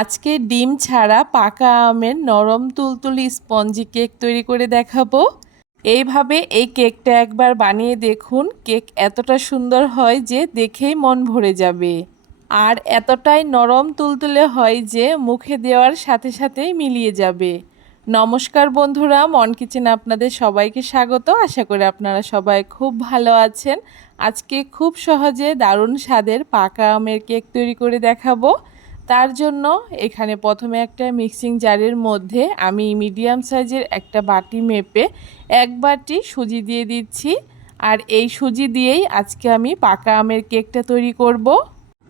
আজকে ডিম ছাড়া পাকা আমের নরম তুলতুলে স্পঞ্জি কেক তৈরি করে দেখাবো। এইভাবে এই কেকটা একবার বানিয়ে দেখুন। কেক এতটা সুন্দর হয় যে দেখেই মন ভরে যাবে, আর এতটাই নরম তুলতুলে হয় যে মুখে দেওয়ার সাথে সাথেই মিলিয়ে যাবে। নমস্কার বন্ধুরা, মন কিচেনে আপনাদের সবাইকে স্বাগত। আশা করি আপনারা সবাই খুব ভালো আছেন। আজকে খুব সহজে দারুণ স্বাদের পাকা আমের কেক তৈরি করে দেখাবো। তার জন্য এখানে প্রথমে একটা মিক্সিং জারের মধ্যে আমি মিডিয়াম সাইজের একটা বাটি মেপে এক বাটি সুজি দিয়ে দিচ্ছি। আর এই সুজি দিয়েই আজকে আমি পাকা আমের কেকটা তৈরি করব।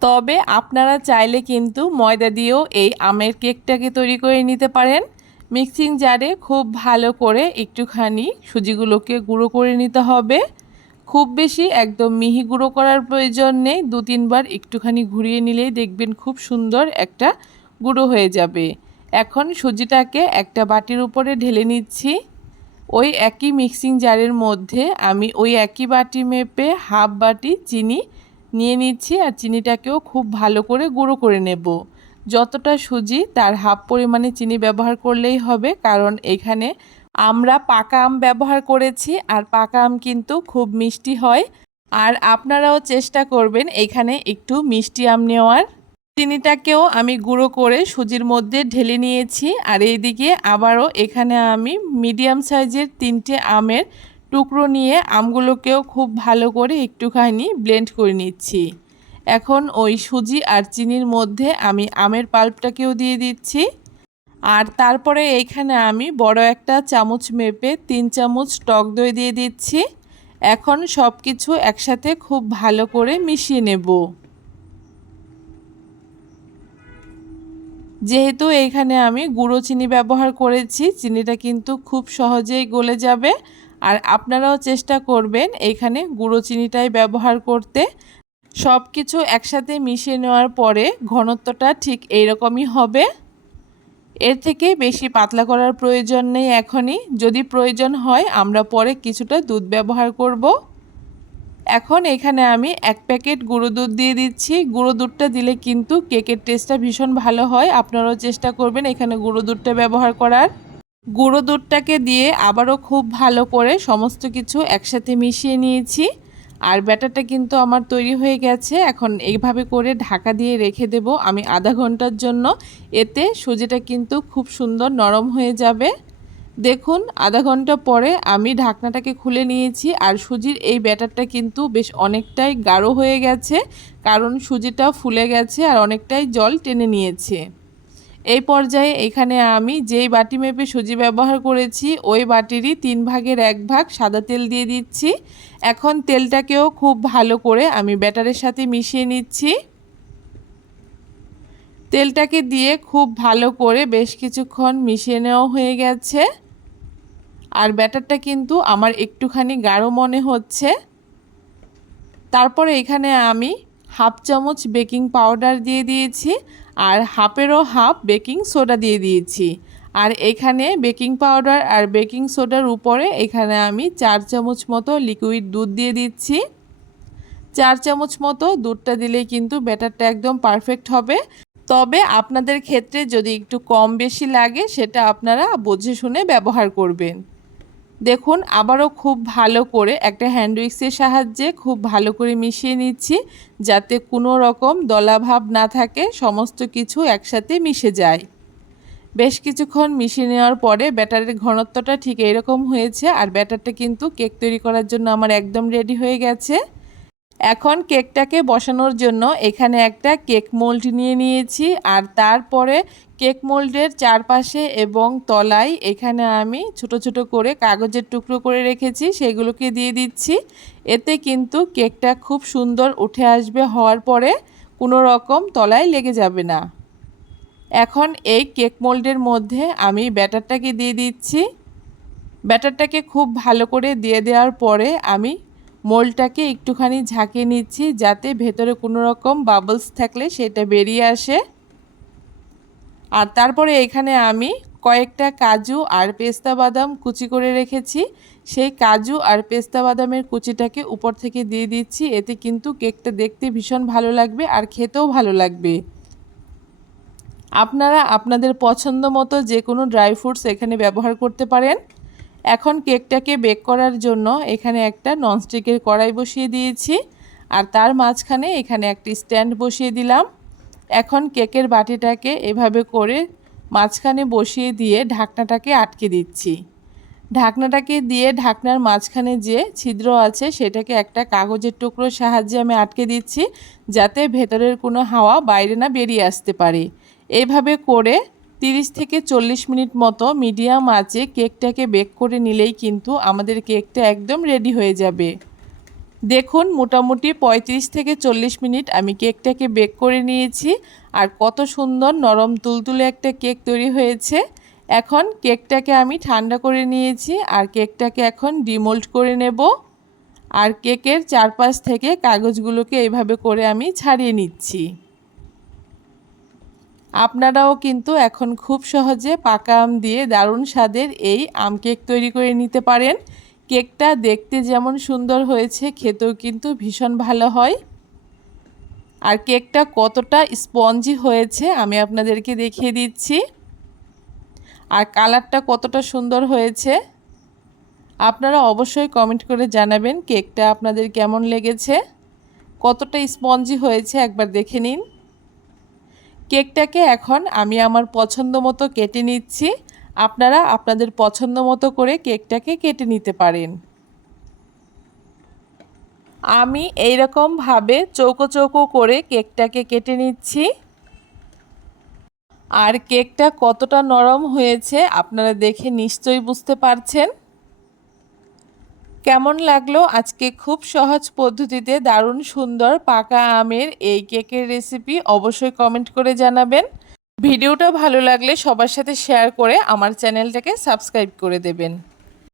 তবে আপনারা চাইলে কিন্তু ময়দা দিয়েও এই আমের কেকটাকে তৈরি করে নিতে পারেন। মিক্সিং জারে খুব ভালো করে একটুখানি সুজিগুলোকে গুঁড়ো করে নিতে হবে। খুব বেশি একদম মিহি গুঁড়ো করার প্রয়োজন নেই, 2-3 বার একটুখানি ঘুরিয়ে নিলেই দেখবেন খুব সুন্দর একটা গুঁড়ো হয়ে যাবে। এখন সুজিটাকে একটা বাটির উপরে ঢেলে নিচ্ছি। ওই একই মিক্সিং জারের মধ্যে আমি ওই একই বাটি মেপে হাফ বাটি চিনি নিয়ে নিচ্ছি, আর চিনিটাকেও খুব ভালো করে গুঁড়ো করে নেব। যতটা সুজি তার হাফ পরিমাণে চিনি ব্যবহার করলেই হবে, কারণ এখানে আমরা পাকা আম ব্যবহার করেছি, আর পাকা আম কিন্তু খুব মিষ্টি হয়। আর আপনারাও চেষ্টা করবেন এখানে একটু মিষ্টি আম নেওয়ার। চিনিটাকেও আমি গুঁড়ো করে সুজির মধ্যে ঢেলে নিয়েছি, আর এইদিকে আবারও এখানে আমি মিডিয়াম সাইজের 3টে আমের টুকরো নিয়ে আমগুলোকেও খুব ভালো করে একটুখানি ব্লেন্ড করে নিচ্ছি। এখন ওই সুজি আর চিনির মধ্যে আমি আমের পাল্পটাকেও দিয়ে দিচ্ছি। আর তারপরে এইখানে আমি বড় একটা চামচ মেপে 3 চামচ টক দই দিয়ে দিচ্ছি। এখন সব কিছু একসাথে খুব ভালো করে মিশিয়ে নেব। যেহেতু এইখানে আমি গুঁড়ো চিনি ব্যবহার করেছি, চিনিটা কিন্তু খুব সহজেই গলে যাবে। আর আপনারাও চেষ্টা করবেন এইখানে গুঁড়ো চিনিটাই ব্যবহার করতে। সব কিছু একসাথে মিশিয়ে নেওয়ার পরে ঘনত্বটা ঠিক এইরকমই হবে। এর থেকে বেশি পাতলা করার প্রয়োজন নেই এখনই। যদি প্রয়োজন হয় আমরা পরে কিছুটা দুধ ব্যবহার করব। এখন এখানে আমি 1 প্যাকেট গুঁড়ো দুধ দিয়ে দিচ্ছি। গুঁড়ো দুধটা দিলে কিন্তু কেকের টেস্টটা ভীষণ ভালো হয়। আপনারাও চেষ্টা করবেন এখানে গুঁড়ো দুধটা ব্যবহার করার। গুঁড়ো দুধটাকে দিয়ে আবারও খুব ভালো করে সমস্ত কিছু একসাথে মিশিয়ে নিয়েছি। আর ব্যাটারটা কিন্তু আমার তৈরি হয়ে গেছে। এখন এইভাবে করে ঢাকা দিয়ে রেখে দেব আমি আধা ঘন্টার জন্য। এতে সুজিটা কিন্তু খুব সুন্দর নরম হয়ে যাবে। দেখুন আধা ঘন্টা পরে আমি ঢাকনাটাকে খুলে নিয়েছি, আর সুজির এই ব্যাটারটা কিন্তু বেশ অনেকটাই গাঢ় হয়ে গেছে, কারণ সুজিটা ফুলে গেছে আর অনেকটাই জল টেনে নিয়েছে। এই পর্যায়ে এখানে আমি যেই বাটি মেপে সুজি ব্যবহার করেছি ওই বাটিরই 3 ভাগের 1 ভাগ সাদা তেল দিয়ে দিচ্ছি। এখন তেলটাকেও খুব ভালো করে আমি ব্যাটারের সাথে মিশিয়ে নিচ্ছি। তেলটাকে দিয়ে খুব ভালো করে বেশ কিছুক্ষণ মিশিয়ে নেওয়া হয়ে গেছে। আর ব্যাটারটা কিন্তু আমার একটুখানি গাঢ় মনে হচ্ছে। তারপরে এখানে আমি হাফ চামচ বেকিং পাউডার দিয়ে দিয়েছি, আর হাফেরও হাফ বেকিং সোডা দিয়ে দিয়েছি। আর এখানে বেকিং পাউডার আর বেকিং সোডার উপরে এখানে আমি 4 চামচ মতো লিকুইড দুধ দিয়ে দিচ্ছি। 4 চামচ মতো দুধটা দিলেই কিন্তু ব্যাটারটা একদম পারফেক্ট হবে। তবে আপনাদের ক্ষেত্রে যদি একটু কম বেশি লাগে সেটা আপনারা বুঝে শুনে ব্যবহার করবেন। দেখুন আবারও খুব ভালো করে একটা হ্যান্ড উইক্সের সাহায্যে খুব ভালো করে মিশিয়ে নিচ্ছি, যাতে কোনো রকম দলাভাব না থাকে, সমস্ত কিছু একসাথে মিশে যায়। বেশ কিছুক্ষণ মিশিয়ে নেওয়ার পরে ব্যাটারের ঘনত্বটা ঠিক এইরকম হয়েছে, আর ব্যাটারটা কিন্তু কেক তৈরি করার জন্য আমার একদম রেডি হয়ে গেছে। এখন কেকটাকে বসানোর জন্য এখানে একটা কেক মোল্ড নিয়ে নিয়েছি, আর তারপরে কেক মোল্ডের চারপাশে এবং তলায় এখানে আমি ছোট ছোট করে কাগজের টুকরো করে রেখেছি, সেগুলোকে দিয়ে দিচ্ছি। এতে কিন্তু কেকটা খুব সুন্দর উঠে আসবে, হওয়ার পরে কোনো রকম তলায় লেগে যাবে না। এখন এই কেক মোল্ডের মধ্যে আমি ব্যাটারটাকে দিয়ে দিচ্ছি। ব্যাটারটাকে খুব ভালো করে দিয়ে দেওয়ার পরে আমি মোল্ডটাকে একটুখানি ঝাঁকিয়ে নিচ্ছি, যাতে ভেতরে কোনো রকম বাবলস থাকলে সেটা বেরিয়ে আসে। আর তারপরে এখানে আমি কয়েকটা কাজু আর পেস্তা বাদাম কুচি করে রেখেছি, সেই কাজু আর পেস্তা বাদামের কুচিটাকে উপর থেকে দিয়ে দিচ্ছি। এতে কিন্তু কেকটা দেখতে ভীষণ ভালো লাগবে আর খেতেও ভালো লাগবে। আপনারা আপনাদের পছন্দ মতো যে কোনো ড্রাই ফ্রুটস এখানে ব্যবহার করতে পারেন। এখন কেকটাকে বেক করার জন্য এখানে একটা ননস্টিকের কড়াই বসিয়ে দিয়েছি আর তার মাঝখানে এখানে একটি স্ট্যান্ড বসিয়ে দিলাম। এখন কেকের বাটিটাকে এভাবে করে মাঝখানে বসিয়ে দিয়ে ঢাকনাটাকে আটকে দিচ্ছি। ঢাকনাটাকে দিয়ে ঢাকনার মাঝখানে যে ছিদ্র আছে সেটাকে একটা কাগজের টুকরোর সাহায্যে আমি আটকে দিচ্ছি, যাতে ভেতরের কোনো হাওয়া বাইরে না বেরিয়ে আসতে পারে। এইভাবে করে 30 থেকে 40 মিনিট মতো মিডিয়াম আঁচে কেকটাকে বেক করে নিলেই কিন্তু আমাদের কেকটা একদম রেডি হয়ে যাবে। দেখুন মোটামুটি 35 থেকে 40 মিনিট আমি কেকটাকে বেক করে নিয়েছি আর কত সুন্দর নরম তুলতুলে একটা কেক তৈরি হয়েছে। এখন কেকটাকে আমি ঠান্ডা করে নিয়েছি আর কেকটাকে এখন ডিমোল্ড করে নেব। আর কেকের চারপাশ থেকে কাগজগুলোকে এইভাবে করে আমি ছাড়িয়ে নিচ্ছি। আপনারাও কিন্তু এখন খুব সহজে পাকা আম দিয়ে দারুণ স্বাদের এই আম কেক তৈরি করে নিতে পারেন। কেকটা দেখতে যেমন সুন্দর হয়েছে, খেতেও কিন্তু ভীষণ ভালো হয়। আর কেকটা কতটা স্পঞ্জি হয়েছে আমি আপনাদেরকে দেখিয়ে দিচ্ছি। আর কালারটা কতটা সুন্দর হয়েছে আপনারা অবশ্যই কমেন্ট করে জানাবেন কেকটা আপনাদের কেমন লেগেছে, কতটা স্পঞ্জি হয়েছে একবার দেখে নিন। কেকটাকে এখন আমি আমার পছন্দ মতো কেটে নিচ্ছি। আপনারা আপনাদের পছন্দ মতো করে কেকটাকে কেটে নিতে পারেন। আমি এইরকমভাবে চৌকো চৌকো করে কেকটাকে কেটে নিচ্ছি। আর কেকটা কতটা নরম হয়েছে আপনারা দেখে নিশ্চয়ই বুঝতে পারছেন। কেমন লাগলো আজকে খুব সহজ পদ্ধতিতে দারুণ সুন্দর পাকা আমের এই কেকের রেসিপি অবশ্যই কমেন্ট করে জানাবেন। ভিডিওটা ভালো লাগলে সবার সাথে শেয়ার করে আমার চ্যানেলটাকে সাবস্ক্রাইব করে দেবেন।